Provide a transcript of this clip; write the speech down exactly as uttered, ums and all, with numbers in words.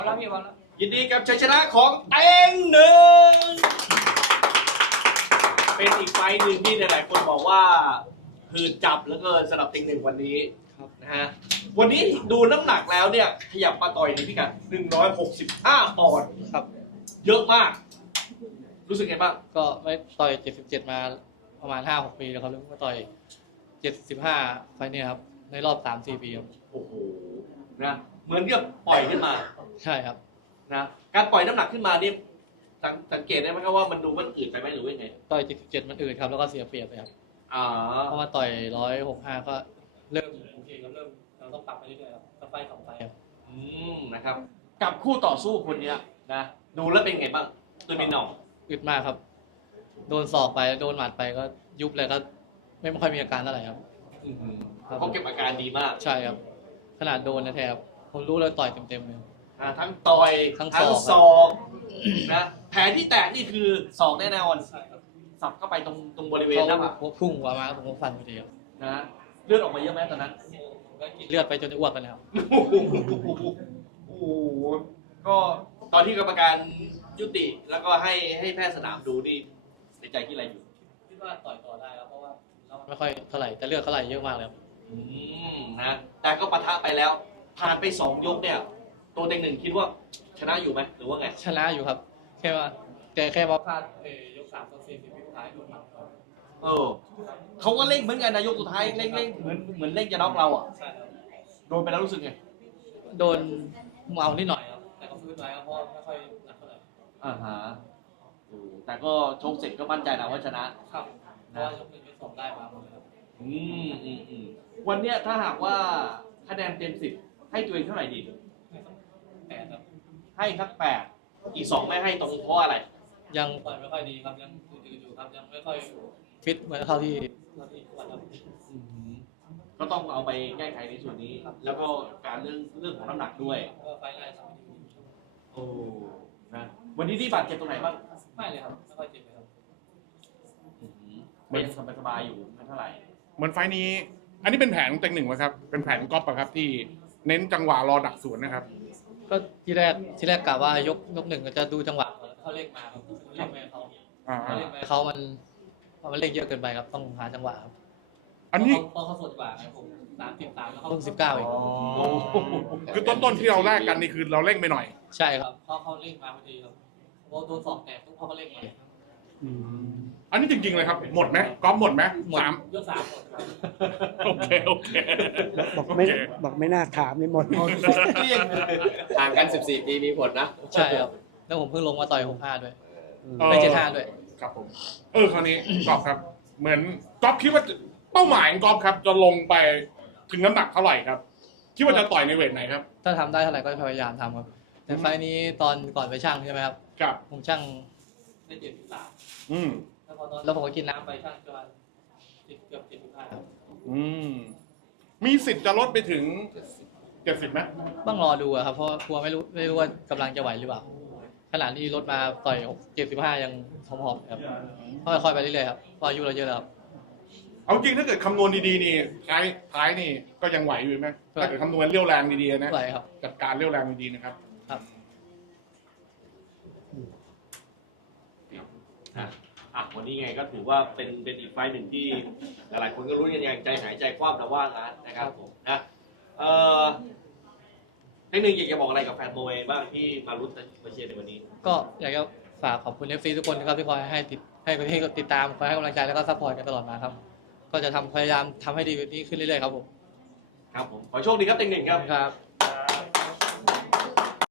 แล้วพี่วันแล้วยินดีกับชัยชนะของเต็งหนึ่งเป็นอีกไฟล์หนึ่งที่หลายๆคนบอกว่าคือจับแล้วก็สำหรับเต็งหนึ่งวันนี้นะฮะวันนี้ดูน้ำหนักแล้วเนี่ยขยับมาต่อยในพิกัดหนึ่งร้อยหกสิบห้าปอนด์ครับเยอะมากรู้สึกไงบ้างก็ไม่ต่อยเจ็ดสิบเจ็ดมาประมาณห้าหกปีแล้วครับแล้วมาต่อยเจ็ดสิบห้าไฟเนี่ยครับในรอบสามสี่ปีครับโอ้โหนะเหมือนกับปล่อยขึ้นมาใช่ครับนะการปล่อยน้ำหนักขึ้นมานี่สังเกตได้ไหมครับว่ามันดูมันอืดไปไหมหรือว่าไงต่อยเจ็ดสิบเจ็ดมันอืดครับแล้วก็เสียเปรียบเลยครับอ่าเพราะว่าต่อยร้อยหกห้าก็เริ่มโอเคครับเริ่มเราต้องปรับไปเรื่อยๆครับก็ไฟสองไฟครับอืมนะครับกับคู่ต่อสู้คนนี้นะดูแล้วเป็นไงบ้างตัวมินหน่องอึดมากครับโดนศอกไปโดนหมัดไปก็ยุบเลยก็ไม่ค่อยมีอาการเท่าไหร่ครับเขาเก็บอาการดีมากใช่ครับขนาดโดนนะแทบผมรู้เลยต่อยเต็มๆเลยทั้งต่อยทั้งศอกนะแผลที่แตกนี่คือศอกแน่นอนสับเข้าไปตรงตรงบริเวณหน้าผากพุ่งออกมาผมก็ฟันพอดีครับนะเลือดออกมาเยอะไหมตอนนั้นเลือดไปจนจะอ้วกกันแล้วโอ้โหก็ตอนที่กรรมการยุติแล้วก็ให้ให้แพทย์สนามดูนี่ในใจคิดอะไรอยู่คิดว่าต่อยต่อได้แล้วเพราะว่าไม่ค่อยเท่าไหร่แต่เลือดเท่าไหร่เยอะมากเลยอืมนะแต่ก็ปะทะไปแล้วผ่านไปสองยกเนี่ยตัวเต็งหนึ่งคิดว่าชนะอยู่ไหมหรือว่าไงชนะอยู่ครับแค่ว่าแต่แค่ว่าพลาดยกสามตอนสี่สิบวิสุดท้ายโดนหมัดเออเขาก็เล่งเหมือนกันนะยกสุดท้ายเล่งเล่งเหมือนเหมือนเล่งจะน็อกเราอ่ะโดนไปแล้วรู้สึกไงโดนเมานิดหน่อยครับแต่ก็ฟื้นไว้เพราะไม่ค่อยหนักเท่าไหร่อ่าฮะแต่ก็ชกเสร็จก็มั่นใจนะว่าชนะครับเพราะว่ายกหนึ่งยกสองได้มาหมดเลยครับอืมอืมอืมวันเนี้ยถ้าหากว่าคะแนนเต็มสิบให้ตัวเองเท่าไหร่ดีแปดครับให้สักแปดอีกสองไม่ให้ตรงเพราะอะไรยังต่อยไม่ค่อยดีครับยังตื่นอยู่ครับยังไม่ค่อยฟิตเหมือนเท่าที่เท่าที่ควรครับก็ต้องเอาไปแก้ไขในส่วนนี้แล้วก็การเรื่องเรื่องของน้ำหนักด้วยก็ไฟไล่ทำดีโอ้นะวันนี้ที่บาดเจ็บตรงไหนบ้างไม่เลยครับไม่ค่อยเจ็บเลยครับเป็นสบายๆอยู่ไม่เท่าไหร่เหมือนไฟนี้อันนี้เป็นแผนเต็งหนึ่งไหมครับเป็นแผนก๊อปอะครับที่เน้นจังหวะรอดักสวนนะครับก็ที่แรกที่แรกกะว่ายกยกหนึ่งก็จะดูจังหวะเขาเล่นมาครับเล่นไปเขาเล่นไปเขามันมันเล่นเยอะเกินไปครับต้องหาจังหวะครับอันนี้เพราะเขาสดกว่าไงผมสามสิบสามแล้วเขาเพิ่งสิบเก้าเองคือต้นๆที่เราแลกกันนี่คือเราเร่งไปหน่อยใช่ครับเพราะเขาเล่นมาพอดีครับเพราะโดนสองแตกทุกเขาก็เล่นมาอันนี้จริงๆเลยครับหมดไหมก๊อปหมดไหมสามยกสามหมดครับโอเคโอเคบอกไม่บอกไม่น่าถามนี่หมดห่างกันสิบสี่ปีมีผลนะใช่ครับแล้วผมเพิ่งลงมาต่อยหกห้าด้วยไม่เจ็ดห้าด้วยครับผมเออคราวนี้ก๊อปครับเหมือนก๊อปคิดว่าเป้าหมายของก๊อฟครับจะลงไปถึงน้ำหนักเท่าไหร่ครับคิดว่าจะต่อยในเวทไหนครับถ้าทำได้เท่าไหร่ก็พยายามทำครับแต่ไฟนี้ตอนก่อนไปช่างใช่ไหมครับครับผมช่างได้เจ็ดสิบสามอืมแล้วพอตอนแล้วผมก็กินน้ำไปช่างจนเกือบเจ็ดสิบห้าอืมมีสิทธิ์จะลดไปถึงเจ็ดสิบไหมต้องรอดูครับเพราะกลัวไม่รู้ไม่รู้ว่ากำลังจะไหวหรือเปล่าขนาดที่ลดมาต่อยเจ็ดสิบห้ายังหอมๆครับค่อยๆไปเรื่อยๆครับพออายุเราเยอะแล้วครับเอาจริงถ้าเกิดคำนวณดีๆนี่ท้ายท้ายนี่ก็ยังไหวอยู่ไหมถ้าเกิดคำนวณเรี่ยวแรงดีๆนะไหวครับจัดการเรี่ยวแรงดีๆนะครับครับอ่ะวันนี้ไงก็ถือว่าเป็นเป็นอีกไฟหนึ่งที่หลายๆคนก็รู้กันอย่างใจหายใจคว่ำแต่ว่างั้นนะครับผมนะเอ่อเทคนิคอยากจะบอกอะไรกับแฟนมวยบ้างที่มาลุ้นมาเชียร์ในวันนี้ก็อยากจะฝากขอบคุณ เอฟ ซี ทุกคนนะครับที่คอยให้ติดให้คนที่ติดตามคอยให้กำลังใจแล้วก็ซัพพอร์ตกันตลอดมาครับก็จะทำพยายามทำให้ดีขึ้นเรื่อยๆครับผมครับผมขอโชคดีครับเต็งหนึ่งครับครับ